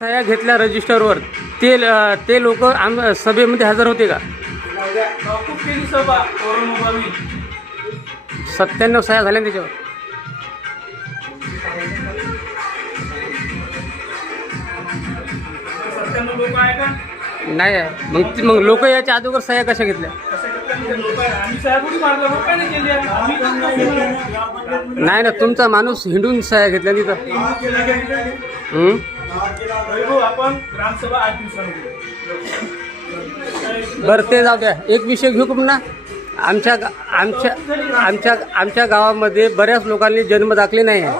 सह्या घेतल्या रजिस्टरवर ते लोक सभेमध्ये हजर होते का? खूप केली सभा कोरोनाबाबी 97 सह्या झाल्या त्याच्यावर. लोक आहे का? नाही आहे. मग लोक याच्या अगोदर सह्या कशा घेतल्या? नाही ना, तुमचा माणूस हिंडून सह्या घेतल्या तिथं. आपण ग्रामसभा 8 दिवसांनी. बरं ते जाऊ द्या. एक विषय घेऊ पुन्हा. आमच्या गावामध्ये बऱ्याच लोकांनी जन्मदाखले नाही आहे,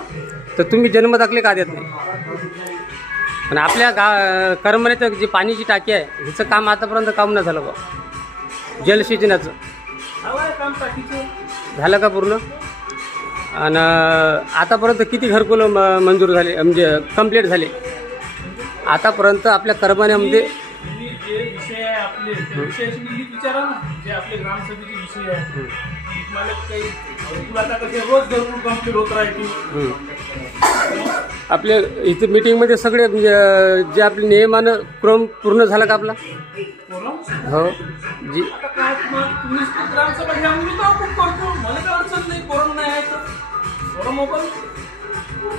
तर तुम्ही जन्मदाखले का देत नाही? पण आपल्या करमण्याचं जे पाण्याची टाकी आहे हिचं काम आतापर्यंत काम नाही झालं बा. जलसिंचनाचं झालं का पूर्ण? आणि आतापर्यंत किती घरकुलं मंजूर झाले, म्हणजे कंप्लीट झाले आतापर्यंत आपल्या करमान्यामध्ये? जे विषय आहे आपले त्या विषयाची नीट विचारा ना, जे आपले ग्रामसभेचे विषय आहे. मला काही तुला आता कसे रोज घरकुल कंप्लीट होत राहतील. आपले इथे मीटिंगमध्ये सगळे जे आपले नियमानं क्रम पूर्ण झाला का आपला? हो जी. आता काय तुम्ही ग्रामसभा घ्या, मी तर खूप करतो, मला काय अडचण नाही. कोरोना नाही आहे तर बरं मोबाईल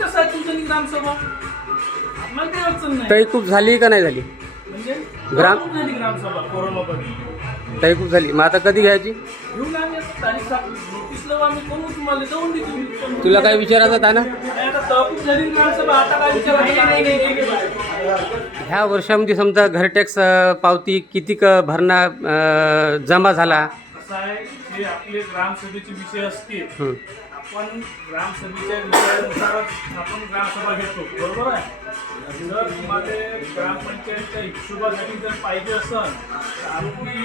कसं आहे तुमचं ग्रामसभा, आम्हाला काही अडचण नाही. तहकूब झाली का नाही झाली? म्हणजे झाली ग्रामसभा कोरोनामध्ये तहकूब झाली. मग आता कधी घ्यायची? घेऊन आम्ही तारीख नोटीस लावू, आम्ही करू, तुम्हाला जाऊन देतो. तुला काय विचारायचं आहे ना? आता तहकूब झाली ग्रामसभा, आता काय विचारायचं? ह्या वर्षामध्ये समजा घर टॅक्स पावती किती भरणा जमा झाला? कसं आहे, जे आपले ग्रामसभेचे विषय असतील, आपण ग्रामसभेच्या विषयानुसारच आपण ग्रामसभा घेतो, बरोबर आहे. जर तुम्हाला ग्रामपंचायतच्या हिशोबासाठी जर पाहिजे असेल तर आपले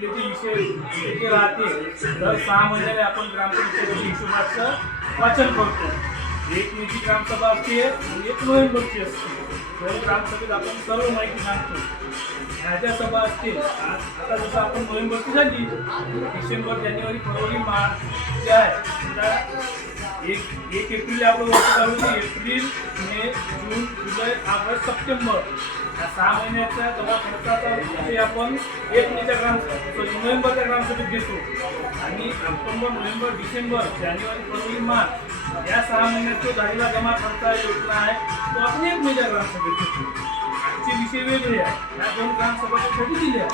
जे विषय वेगळे राहते, दर 6 महिन्याने आपण ग्रामपंचायतच्या हिशोबाचं वाचन करतो. 1 मेची ग्रामसभा असते आणि 1 नोव्हेंबरची असते. दोन ग्रामसभेत आपण सर्व माहिती सांगतो. ह्या ज्या सभा असतील, आता जसं आपण नोव्हेंबरची झाली, डिसेंबर, जानेवारी, फरवरी, मार्च जे आहे, 1 एप्रिल आपलं वर्ष चालू होते. एप्रिल, मे, जून, जुलै, ऑगस्ट, सप्टेंबर या 6 महिन्याचा जमा खर्चाचा विषय आपण 1 मेच्या नोव्हेंबरच्या ग्रामसभेत घेतो. आणि ऑक्टोबर, नोव्हेंबर, डिसेंबर, जानेवारी, फरवरी, मार्च या 6 महिन्यात जो झालेला जमा खर्च योजना आहे तो आपण 1 मेच्या ग्रामसभेत घेतो. आजचे विषय वेगळे आहे. या 2 ग्रामसभेसाठी दिले आहे.